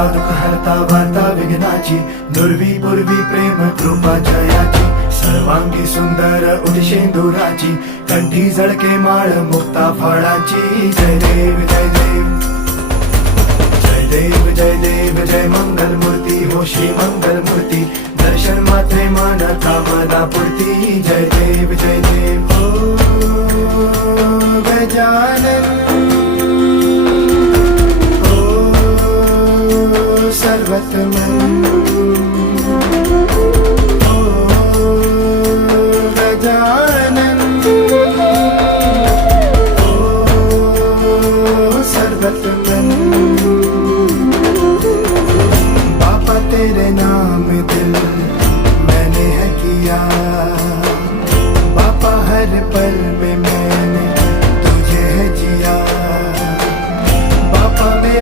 हरता दुःख हरता वार्ता विघ्नाची, दुर्वी पूर्वी प्रेम कृपा जयाची, सर्वांगी सुंदर उदिशेंदुराची, कंठी झळके माळ मुक्ता फळाची. जय देव जय देव जय देव जय देव जय मंगल मूर्ती हो श्री मंगल मूर्ती, दर्शन मात्रे मन कामना पूर्ती. जय देव जय देव हो गजानन हो सर्वतमन.